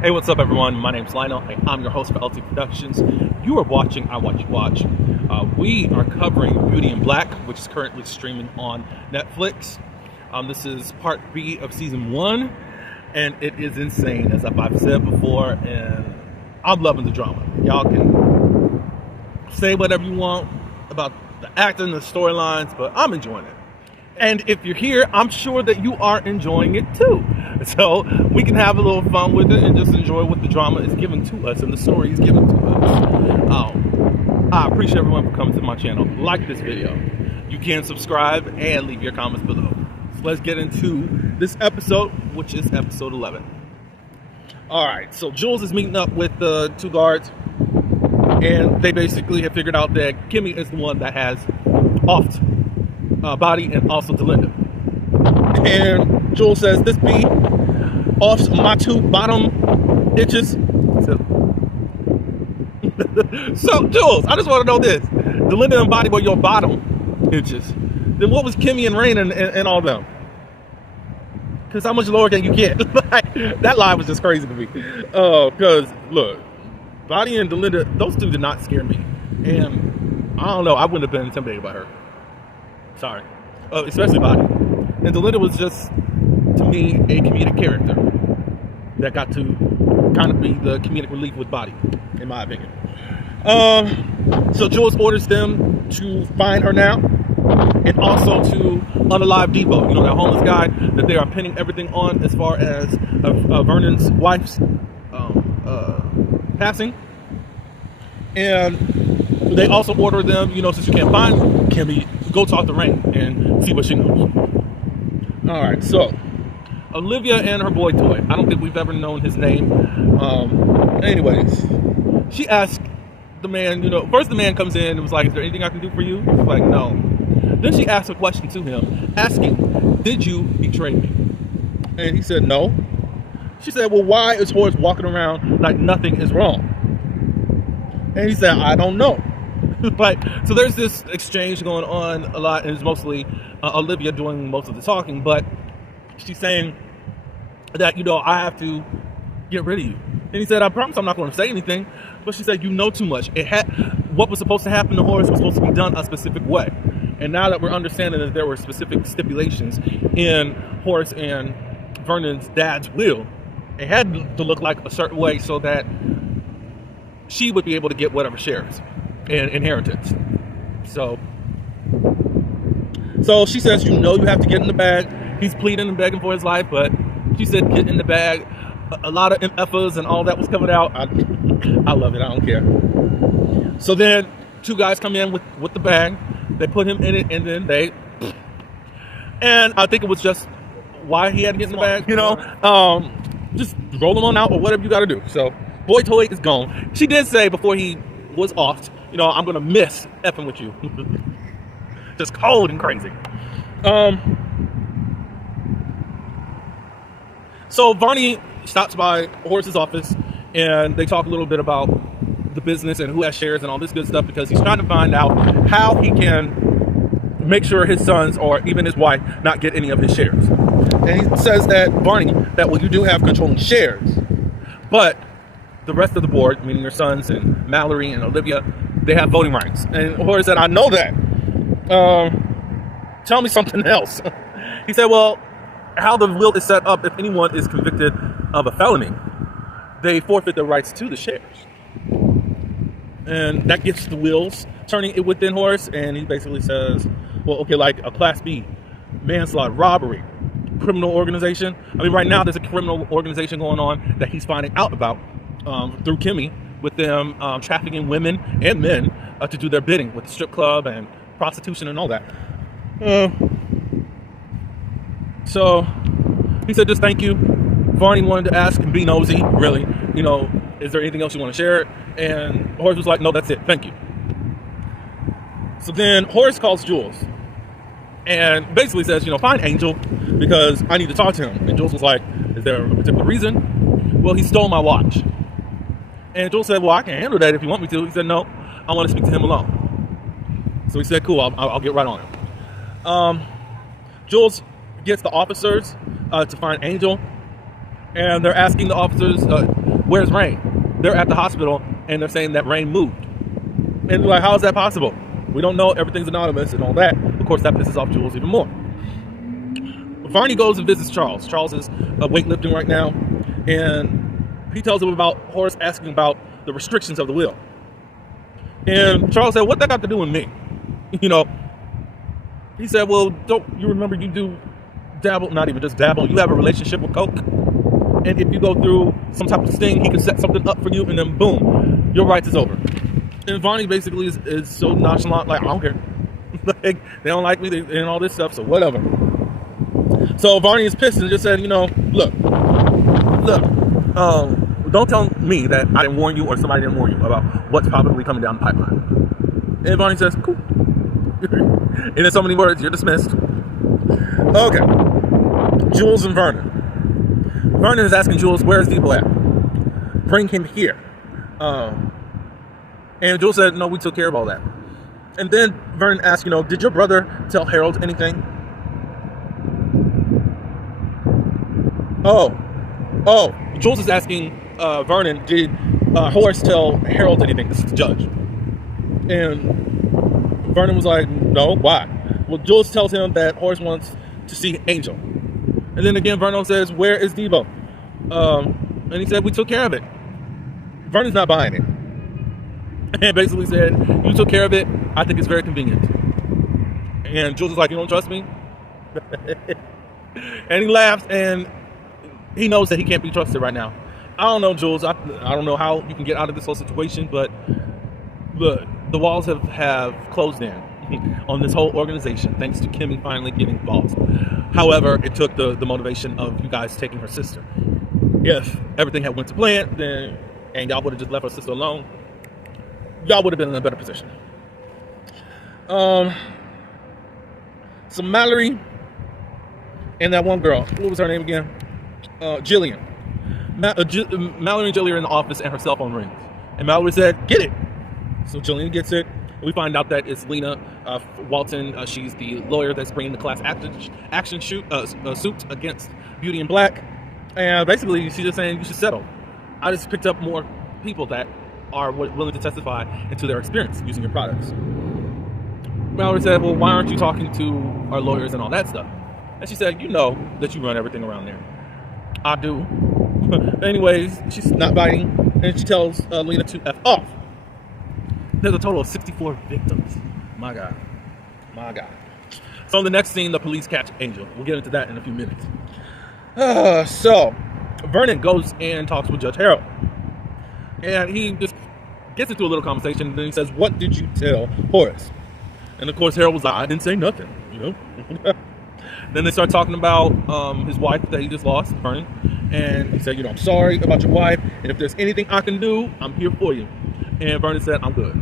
Hey, what's up, everyone? My name's Lionel. Hey, I'm your host for LT Productions. You are watching I Watch You Watch. We are covering Beauty in Black, which is currently streaming on Netflix. This is part B of season 1, and it is insane, as I've said before, and I'm loving the drama. Y'all can say whatever you want about the acting, the storylines, but I'm enjoying it. And if you're here, I'm sure that you are enjoying it too. So we can have a little fun with it and just enjoy what the drama is giving to us and the story is giving to us. I appreciate everyone for coming to my channel. Like this video. You can subscribe and leave your comments below. So let's get into this episode, which is episode 11. Alright, so Jules is meeting up with the two guards, and they basically have figured out that Kimmy is the one that has offed Body and also Delinda. And Jules says, "This be off my two bottom itches." So Jules, I just want to know this: Delinda and Body were your bottom itches. Then what was Kimmy and Rain and all them? Because how much lower can you get? That line was just crazy to me. Because look, Body and Delinda, those two did not scare me, and I don't know, I wouldn't have been intimidated by her. Sorry. Especially Body. And Delinda was just, to me, a comedic character that got to kind of be the comedic relief with Body, in my opinion. So Jules orders them to find her now, and also to unalive Debo, you know, that homeless guy that they are pinning everything on as far as Vernon's wife's passing. And they also order them, you know, since you can't find Kimmy, go talk to Rain and see what she knows. Alright, so Olivia and her boy toy. I don't think we've ever known his name. Anyways, she asked the man, you know, first the man comes in and was like, "Is there anything I can do for you?" He was like, "No." Then she asked a question to him, asking, "Did you betray me?" And he said, "No." She said, "Well, why is Horace walking around like nothing is wrong?" And he said, "I don't know." Like, so there's this exchange going on a lot, and it's mostly Olivia doing most of the talking, but she's saying that, you know, I have to get rid of you. And he said, "I promise I'm not going to say anything." But she said, "You know too much. What was supposed to happen to Horace was supposed to be done a specific way. And now that we're understanding that there were specific stipulations in Horace and Vernon's dad's will, it had to look like a certain way so that she would be able to get whatever shares and inheritance." So she says, "You know you have to get in the bag." He's pleading and begging for his life, but she said, "Get in the bag." A lot of MFers and all that was coming out. I love it. I don't care. So then two guys come in with the bag. They put him in it, and then and I think it was just why he had to get in the bag, you know. Just roll him on out or whatever you got to do. So boy toy is gone. She did say before he was off, you know, "I'm gonna miss effing with you." Just cold and crazy. So Varney stops by Horace's office, and they talk a little bit about the business and who has shares and all this good stuff, because he's trying to find out how he can make sure his sons or even his wife not get any of his shares. And he says that Varney, that, well, you do have controlling shares, but the rest of the board, meaning your sons and Mallory and Olivia, they have voting rights. And Horace said, "I know that. Tell me something else." He said, "Well, how the will is set up, if anyone is convicted of a felony, they forfeit their rights to the shares." And that gets the wheels turning it within Horace, and he basically says, "Well, okay, like a Class B, manslaughter, robbery, criminal organization." I mean, right now there's a criminal organization going on that he's finding out about through Kimmy, with them trafficking women and men to do their bidding with the strip club and prostitution and all that. So he said, "Just thank you." Varney wanted to ask and be nosy, really, you know, "Is there anything else you want to share?" And Horace was like, "No, that's it, thank you." So then Horace calls Jules and basically says, you know, "Find Angel, because I need to talk to him." And Jules was like, "Is there a particular reason?" "Well, he stole my watch." And Jules said, "Well, I can handle that if you want me to." He said, "No, I want to speak to him alone." So he said, "Cool, I'll get right on it." Jules gets the officers to find Angel, and they're asking the officers, where's Rain? They're at the hospital, and they're saying that Rain moved. And they're like, how is that possible? We don't know. Everything's anonymous and all that. Of course, that pisses off Jules even more. Varney goes and visits Charles. Charles is weightlifting right now, and he tells him about Horace asking about the restrictions of the will. And Charles said, what that got to do with me? You know, he said, well, don't you remember you do dabble, not even just dabble, you have a relationship with Coke. And if you go through some type of sting, he can set something up for you, and then boom, your rights is over. And Varney basically is so nonchalant, like, I don't care. Like, they don't like me and all this stuff, so whatever. So Varney is pissed and just said, you know, look, don't tell me that I didn't warn you or somebody didn't warn you about what's probably coming down the pipeline. And Varney says, cool. And in so many words, you're dismissed. Okay. Jules and Vernon. Vernon is asking Jules, where's Debo at? Bring him here. And Jules said, no, we took care of all that. And then Vernon asked, you know, did your brother tell Harold anything? Oh, Jules is asking Vernon, did Horace tell Harold anything? This is the judge. And Vernon was like, no, why? Well, Jules tells him that Horace wants to see Angel. And then again, Vernon says, where is Debo? And he said, we took care of it. Vernon's not buying it. And basically said, you took care of it. I think it's very convenient. And Jules is like, you don't trust me? And he laughs, and he knows that he can't be trusted right now. I don't know, Jules. I don't know how you can get out of this whole situation, but look, the walls have closed in on this whole organization, thanks to Kimmy finally getting balls. However, it took the motivation of you guys taking her sister. If everything had went to plan, then and y'all would have just left her sister alone, y'all would have been in a better position. So Mallory and that one girl, what was her name again? Jillian. Mallory and Jillian are in the office, and her cell phone rings. And Mallory said, get it. So Jillian gets it. We find out that it's Lena Walton. She's the lawyer that's bringing the class action suit against Beauty and Black. And basically, she's just saying you should settle. I just picked up more people that are willing to testify into their experience using your products. Mallory said, well, why aren't you talking to our lawyers and all that stuff? And she said, you know that you run everything around there. I do. Anyways, she's not biting, and she tells Lena to F off. There's a total of 64 victims. My God. So in the next scene, the police catch Angel. We'll get into that in a few minutes. So Vernon goes and talks with Judge Harold. And he just gets into a little conversation, and then he says, what did you tell Horace? And of course, Harold was like, I didn't say nothing, you know. Then they start talking about his wife that he just lost, Vernon. And he said, you know, I'm sorry about your wife, and if there's anything I can do, I'm here for you. And Vernon said, I'm good.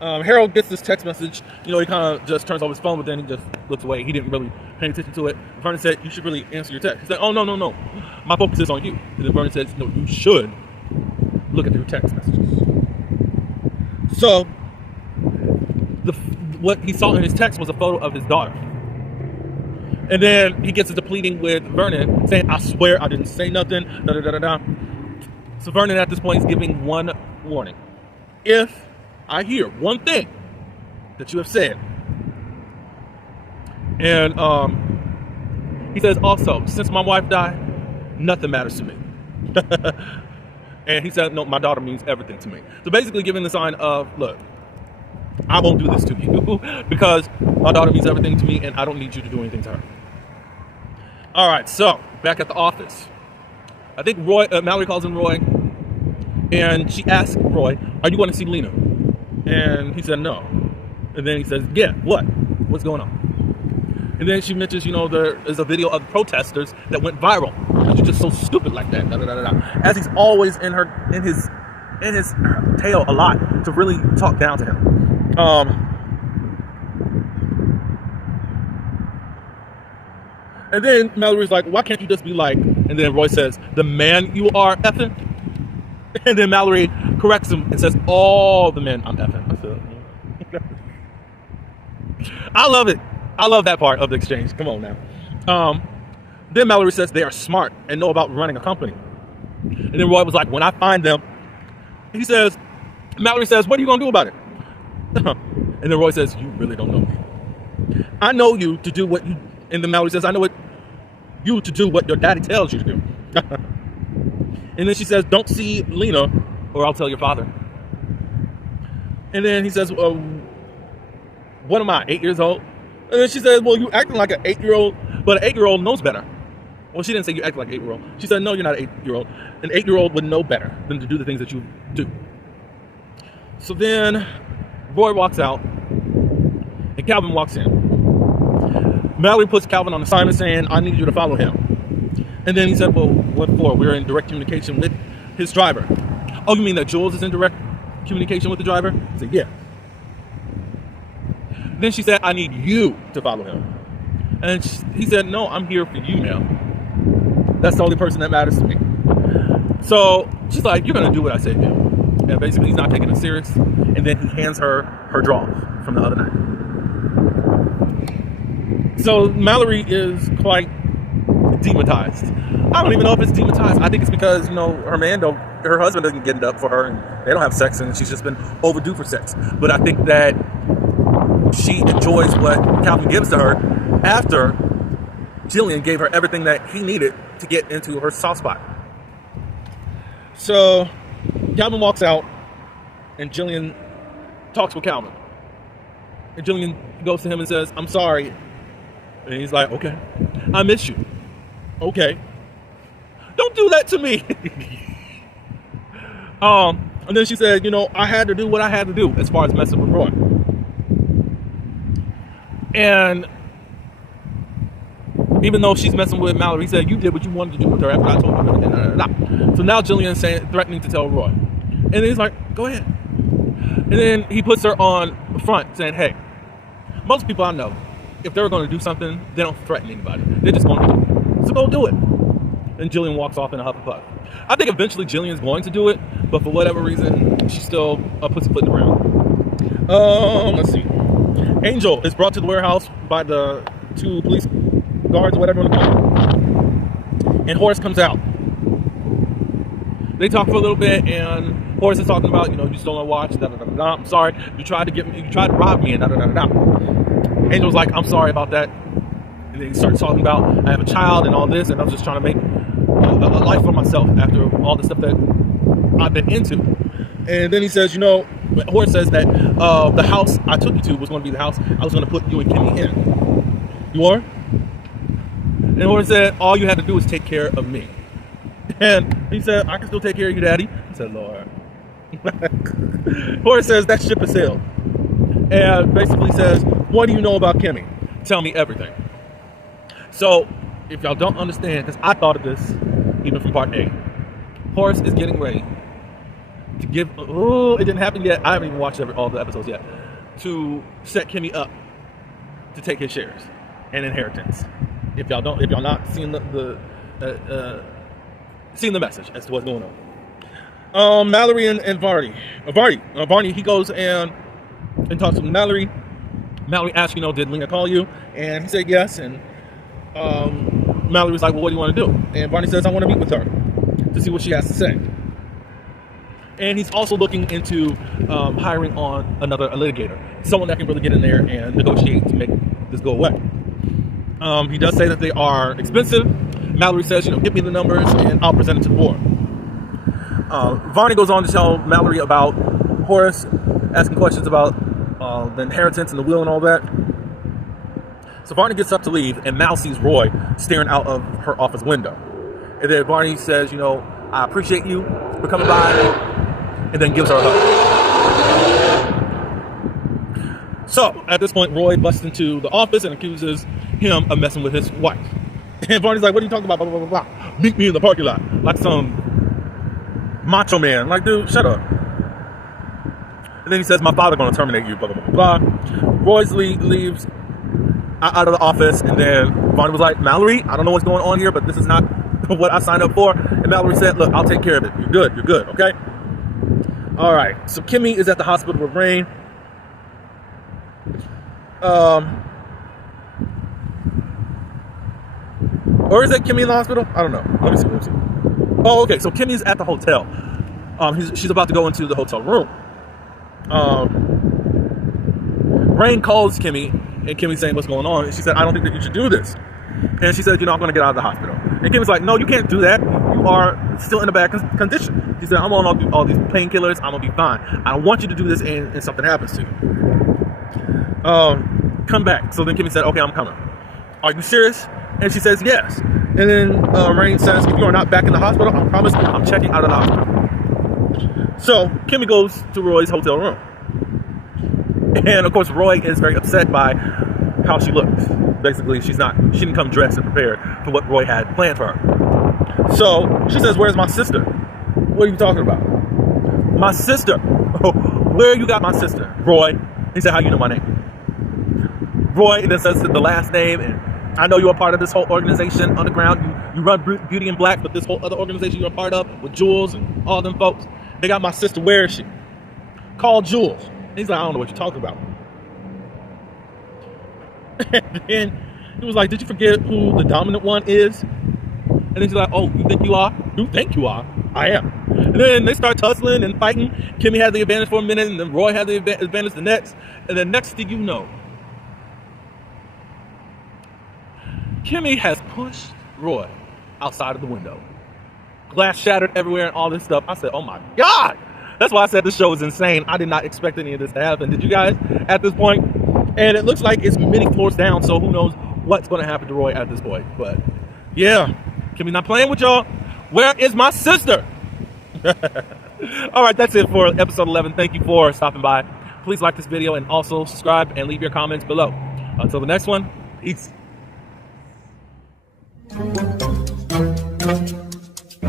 Harold gets this text message. You know, he kind of just turns off his phone, but then he just looks away. He didn't really pay attention to it. Vernon said, you should really answer your text. He said, oh, no. My focus is on you. And then Vernon says, no, you should look at your text messages. So, what he saw in his text was a photo of his daughter. And then he gets into pleading with Vernon, saying, I swear I didn't say nothing, da-da-da-da-da. So Vernon at this point is giving one warning. If I hear one thing that you have said, and he says also, since my wife died, nothing matters to me. And he said, no, my daughter means everything to me. So basically giving the sign of, look, I won't do this to you because my daughter means everything to me and I don't need you to do anything to her. All right, so back at the office. I think Mallory calls him Roy, and she asks Roy, are you going to see Lena? And he said, no. And then he says, yeah, what? What's going on? And then she mentions, you know, there is a video of protesters that went viral. And she's just so stupid like that, as he's always in his tail a lot to really talk down to him. And then Mallory's like, why can't you just be like, and then Roy says, the man you are effing? And then Mallory corrects him and says, all the men I'm effing. I love it. I love that part of the exchange. Come on now. Then Mallory says they are smart and know about running a company. And then Roy was like, when I find them, he says, Mallory says, what are you going to do about it? And then Roy says, you really don't know me. I know you to do what you, and then Mallory says, I know you to do what your daddy tells you to do. And then she says, don't see Lena or I'll tell your father. And then he says, what am I, 8 years old? And then she says, well, you acting like an 8-year-old, but an 8-year-old knows better. Well, she didn't say you act like an 8-year-old. She said, no, you're not an 8-year-old. An 8-year-old would know better than to do the things that you do. So then Roy walks out and Calvin walks in. Mallory puts Calvin on assignment saying, I need you to follow him. And then he said, well, what for? We're in direct communication with his driver. Oh, you mean that Jules is in direct communication with the driver? I said, yeah. Then she said, I need you to follow him. And he said, no, I'm here for you now. That's the only person that matters to me. So she's like, you're going to do what I say do. And basically he's not taking it serious. And then he hands her draw from the other night. So Mallory is quite demonetized. I don't even know if it's demonetized. I think it's because, her husband doesn't get it up for her and they don't have sex and she's just been overdue for sex. But I think that she enjoys what Calvin gives to her after Jillian gave her everything that he needed to get into her soft spot. So Calvin walks out and Jillian talks with Calvin. And Jillian goes to him and says, I'm sorry. And he's like, okay, I miss you. Okay. Don't do that to me. And then she said, I had to do what I had to do as far as messing with Roy. And even though she's messing with Mallory, he said, you did what you wanted to do with her after I told you everything. So now Jillian's threatening to tell Roy. And then he's like, go ahead. And then he puts her on the front saying, hey, most people I know, if they're going to do something, they don't threaten anybody. They're just going to do it. So go do it. And Jillian walks off in a huff and puff. I think eventually Jillian's going to do it, but for whatever reason, she still puts a foot in the ground. Let's see. Angel is brought to the warehouse by the 2 police guards or whatever you want to call them. And Horace comes out. They talk for a little bit, and Horace is talking about, you stole my watch, I'm sorry. You tried to rob me, and Angel's like, I'm sorry about that. And then he starts talking about, I have a child and all this, and I was just trying to make a life for myself after all the stuff that I've been into. And then he says, Horace says that the house I took you to was going to be the house I was going to put you and Kimmy in. You are? And Horace said, all you had to do was take care of me. And he said, I can still take care of you, Daddy. I said, Lord. Horace says, that ship has sailed. And basically says, what do you know about Kimmy? Tell me everything. So, if y'all don't understand, because I thought of this even from part A, Horace is getting ready to give, it didn't happen yet, I haven't even watched all the episodes yet, to set Kimmy up to take his shares and inheritance. If y'all not seeing seeing the message as to what's going on. Mallory and Varney, he goes and talks to Mallory. Mallory asks, did Lena call you? And he said yes, and Mallory was like, well, what do you want to do? And Varney says, I want to meet with her to see what she has to say. And he's also looking into hiring on another litigator, someone that can really get in there and negotiate to make this go away. He does say that they are expensive. Mallory says, give me the numbers and I'll present it to the board. Varney goes on to tell Mallory about Horace, asking questions about the inheritance and the will and all that. So Varney gets up to leave, and Mal sees Roy staring out of her office window. And then Varney says, I appreciate you for coming by, and then gives her a hug. So at this point, Roy busts into the office and accuses him of messing with his wife. And Varney's like, what are you talking about? Blah, blah, blah, blah. Meet me in the parking lot. Like some macho man. Like, dude, shut up. And then he says, my father's going to terminate you, blah, blah, blah, blah. Roy leaves out of the office, and then Varney was like, Mallory, I don't know what's going on here, but this is not what I signed up for. And Mallory said, look, I'll take care of it. You're good, okay? All right, so Kimmy is at the hospital with Rain. Or is that Kimmy in the hospital? I don't know. Let me see. Oh, okay. So Kimmy's at the hotel. She's about to go into the hotel room. Rain calls Kimmy, and Kimmy's saying, "What's going on?" And she said, "I don't think that you should do this." And she said, "I'm going to get out of the hospital." And Kimmy's like, "No, you can't do that. You are still in a bad condition." She said, "I'm on all these painkillers. I'm going to be fine. I don't want you to do this and something happens to you. Come back." So then Kimmy said, "Okay, I'm coming. Are you serious?" And she says, "Yes." And then Rain says, "If you are not back in the hospital, I promise I'm checking out of the hospital." So Kimmy goes to Roy's hotel room. And of course, Roy is very upset by how she looks. Basically, she didn't come dressed and prepared for what Roy had planned for her. So she says, "Where's my sister?" "What are you talking about?" "My sister." "Where you got my sister?" "Roy." He said, "How you know my name?" Roy then says the last name, and I know you're a part of this whole organization underground. You run Beauty in Black, but this whole other organization you're a part of with Jules and all them folks. They got my sister. Where is she? Call Jules. And he's like, "I don't know what you're talking about." And then he was like, "Did you forget who the dominant one is?" And then she's like, "Oh, you think you are?" "You think you are?" "I am." And then they start tussling and fighting. Kimmy had the advantage for a minute, and then Roy had the advantage the next. And then next thing you know, Kimmy has pushed Roy outside of the window. Glass shattered everywhere and all this stuff. I said, "Oh my God." That's why I said this show is insane. I did not expect any of this to happen. Did you guys at this point? And it looks like it's many floors down, so who knows what's going to happen to Roy at this point. But yeah, Kimmy's not playing with y'all. Where is my sister? All right, that's it for episode 11. Thank you for stopping by. Please like this video and also subscribe and leave your comments below. Until the next one, peace.